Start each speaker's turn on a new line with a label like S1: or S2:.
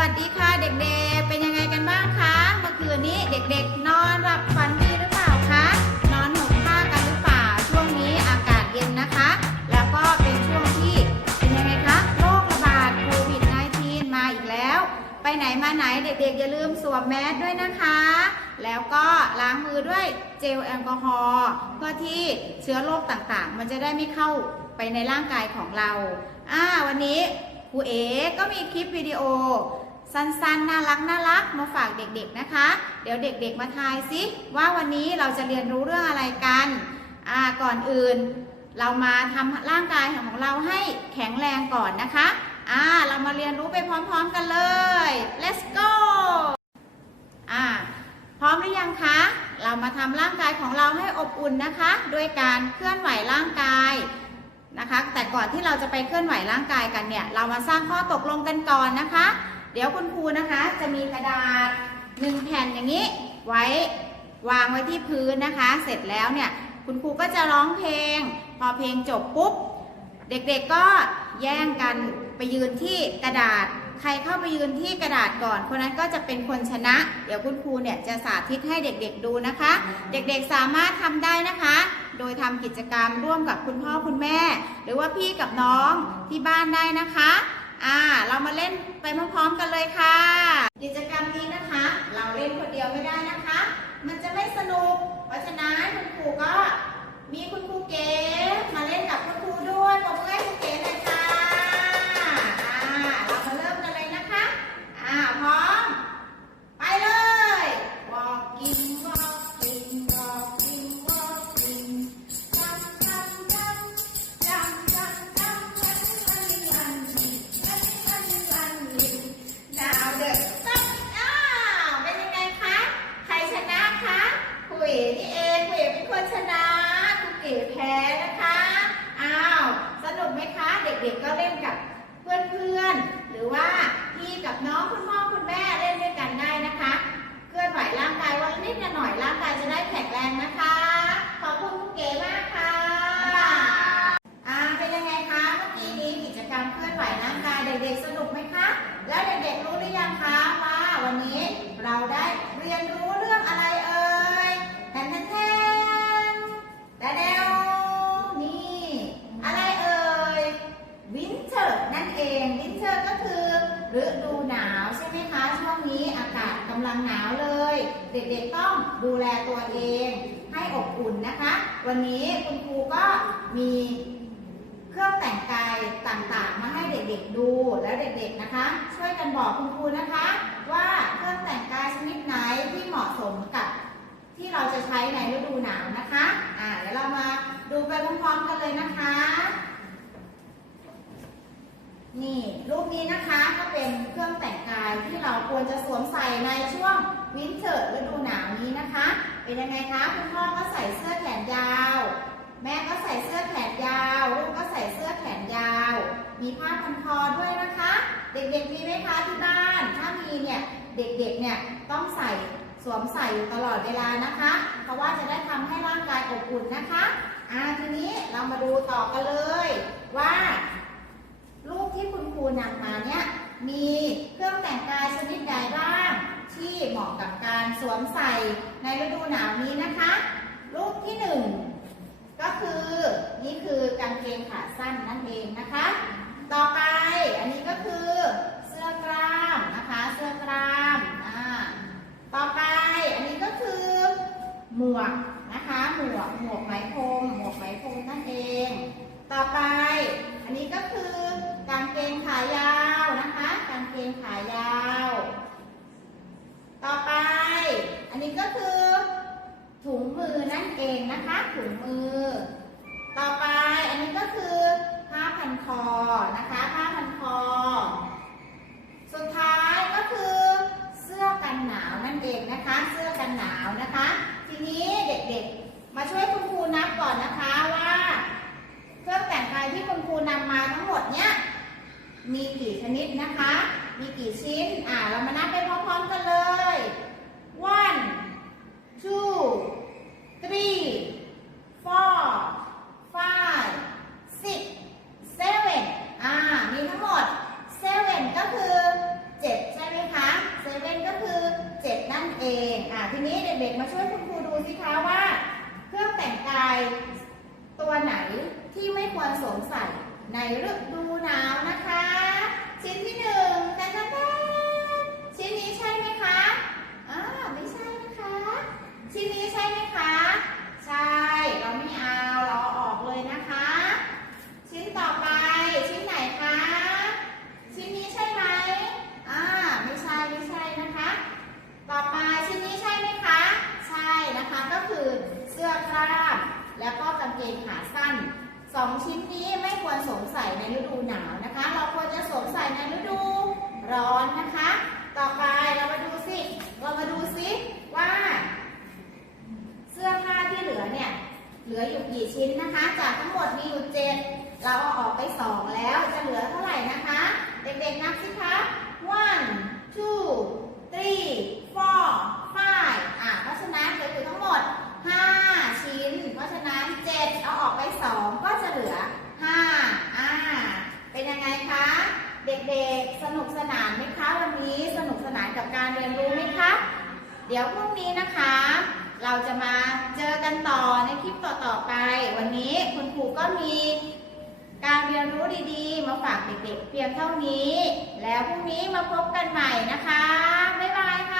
S1: วัสดีค่ะเด็กๆ เป็นยังไงกันบ้างคะ เมื่อคืนนี้เด็กๆ นอนหลับฝันดีหรือเปล่าคะ นอนห่มผ้ากันหรือเปล่า ช่วงนี้อากาศเย็นนะคะ แล้วก็เป็นช่วงที่เป็นยังไงคะ โรคระบาดโควิด -19 มาอีกแล้ว ไปไหนมาไหนเด็กๆ อย่าลืมสวมแมสด้วยนะคะ แล้วก็ล้างมือด้วยเจลแอลกอฮอล์เพื่อที่เชื้อโรคต่างๆ มันจะได้ไม่เข้าไปในร่างกายของเรา อ่า วันนี้ครูเอ๋ก็มีคลิปวิดีโอ สั้นๆ น่ารักน่ารักมาฝากเด็กๆนะคะ เดี๋ยวเด็กๆมาทายซิว่าวันนี้เราจะเรียนรู้เรื่องอะไรกันอ่าก่อนอื่น เรามาทำร่างกายของเราให้แข็งแรงก่อนนะคะอ่าเรามาเรียนรู้ไปพร้อมๆกันเลย let's go อ่าพร้อมหรือยังคะ เรามาทำร่างกายของเราให้อบอุ่นนะคะ ด้วยการเคลื่อนไหวร่างกายนะคะ แต่ก่อนที่เราจะไปเคลื่อนไหวร่างกายกันเนี่ย เรามาสร้างข้อตกลงกันก่อนนะคะ เดี๋ยวคุณครูนะคะจะมีกระดาษหนึ่งแผ่นอย่างนี้ ไว้วางไว้ที่พื้นนะคะ เสร็จแล้วเนี่ย คุณครูก็จะร้องเพลง พอเพลงจบปุ๊บ เด็กๆก็แย่งกันไปยืนที่กระดาษ ใครเข้าไปยืนที่กระดาษก่อน คนนั้นก็จะเป็นคนชนะ เดี๋ยวคุณครูเนี่ยจะสาธิตให้เด็กๆดูนะคะ เด็กๆสามารถทำได้นะคะ โดยทำกิจกรรมร่วมกับคุณพ่อคุณแม่ หรือว่าพี่กับน้องที่บ้านได้นะคะ อ่า เรามาเล่นไปพร้อมๆกันเลยค่ะ กิจกรรมนี้นะคะ เราเล่นคนเดียวไม่ได้นะคะ มันจะไม่สนุก เพราะฉะนั้นคุณครูก็มีคุณครูเก๋ ชนะคุณเก๋แพ้นะคะ อ้าว สนุกไหมคะ เด็กๆก็เล่นกับเพื่อนๆ หรือว่าพี่กับน้องคุณพ่อคุณแม่เล่นด้วยกันได้นะคะ เคลื่อนไหวร่างกายวันละนิดละหน่อยร่างกายจะได้แข็งแรงนะคะ ขอบคุณคุณเก๋มากค่ะอ่าเป็นยังไงคะ เมื่อกี้นี้กิจกรรมเคลื่อนไหวร่างกายเด็กๆสนุก เด็กๆต้องดูแลตัวเองให้อบอุ่นนะคะ วันนี้คุณครูก็มีเครื่องแต่งกายต่างๆ มาให้เด็กๆดูแล้วเด็กๆนะคะ ช่วยกันบอกคุณครูนะคะ ว่าเครื่องแต่งกายชนิดไหนที่เหมาะสมกับที่เราจะใช้ในฤดูหนาวนะคะอ่าเดี๋ยวเรามาดูไปพร้อมๆกันเลยนะคะ นี่รูปนี้นะคะก็เป็นเครื่องแต่งกายที่เราควรจะสวมใส่ในช่วงวินเทอร์ฤดูหนาวนี้นะคะ เป็นยังไงคะคุณพ่อก็ใส่เสื้อแขนยาว แม่ก็ใส่เสื้อแขนยาวลูกก็ใส่เสื้อแขนยาว มีผ้าพันคอด้วยนะคะ เด็กๆมีไหมคะที่บ้าน ถ้ามีเนี่ยเด็กๆเนี่ยต้องใส่สวมใส่อยู่ตลอดเวลานะคะ เพราะว่าจะได้ทำให้ร่างกายอบอุ่นนะคะอ่าทีนี้เรามาดูต่อกันเลยว่า รูปที่คุณครูนำมาเนี่ยมีเครื่องแต่งกายชนิดใดบ้าง ที่เหมาะ การสวมใส่ในฤดูหนาวนี้นะคะ รูปที่หนึ่งก็คือนี่คือกางเกงขาสั้นนั่นเองนะคะ ต่อไปอันนี้ก็คือเสื้อกล้ามนะคะ เสื้อกล้ามอ่าต่อไปอันนี้ก็คือหมวกนะคะ หมวกหมวกไหมพรมหมวกไหมพรมนั่นเอง ต่อไปอันนี้ก็คือกางเกงขายาวนะคะ กางเกงขายาว ต่อไป อันนี้ก็คือ ถุงมือนั่นเองนะคะ ถุงมือ ต่อไปอันนี้ก็คือผ้าพันคอนะคะผ้าพันคอ สุดท้ายก็คือเสื้อกันหนาวนั่นเองนะคะ เสื้อกันหนาวนะคะ ทีนี้เด็กๆ มาช่วยคุณครูนับก่อนนะคะว่า เครื่องแต่งกายที่คุณครูนำมาทั้งหมดเนี้ยมีกี่ชนิดนะคะ มีกี่ชิ้น อ่าเรามานับไปพร้อมๆกันเลย one two three four five six seven อ่า มีทั้งหมด seven ก็คือเจ็ดใช่ไหมคะ seven ก็คือ7นั่นเอง อะทีนี้เด็กๆ มาช่วยคุณครูดูสิคะว่า เครื่องแต่งกายตัวไหนที่ไม่ควรสวมใส่ในฤดูหนาวนะคะ ชิ้นที่หนึ่งแตนแตนแตนชิ้นนี้ใช่ไหมคะอ่าไม่ใช่นะคะ ชิ้นนี้ใช่ไหมคะ ใช่ เราไม่เอา เราเอาออกเลยนะคะ ชิ้นต่อไป ชิ้นไหนคะ ชิ้นนี้ใช่ไหมอ่า ไม่ใช่ ไม่ใช่นะคะ ต่อไปชิ้นนี้ใช่ไหมคะ ใช่นะคะ ก็คือเสื้อกล้ามแล้ว ก็กางเกงขาสั้นสองชิ้นนี้ไม่ควรสวมใส่ในฤดูหนาวนะคะ เราควรจะสวมใส่ในฤดูร้อนนะคะ ต่อไปเรามาดูสิเรามาดูสิว่า เสื้อผ้าที่เหลือเนี่ยเหลืออยู่กี่ชิ้นนะคะ จากทั้งหมดมีอยู่เจ็ดเราเอาออกไปสองแล้วจะเหลือเท่าไหร่นะคะ เด็กๆนับสิคะ one two three four five อะเพราะฉะนั้นเหลืออยู่ทั้งหมด 5 ชิ้น เพราะฉะนั้น 7 เอาออกไป 2 ก็จะเหลือ 5 อ่า เป็นยังไงคะ เด็กๆ สนุกสนานไหมคะ วันนี้สนุกสนานกับการเรียนรู้ไหมคะ เดี๋ยวพรุ่งนี้นะคะ เราจะมาเจอกันต่อในคลิปต่อๆไป วันนี้คุณครูก็มีการเรียนรู้ดีๆ มาฝากเด็กๆเพียงเท่านี้ แล้วพรุ่งนี้มาพบกันใหม่นะคะ บ๊ายบายค่ะ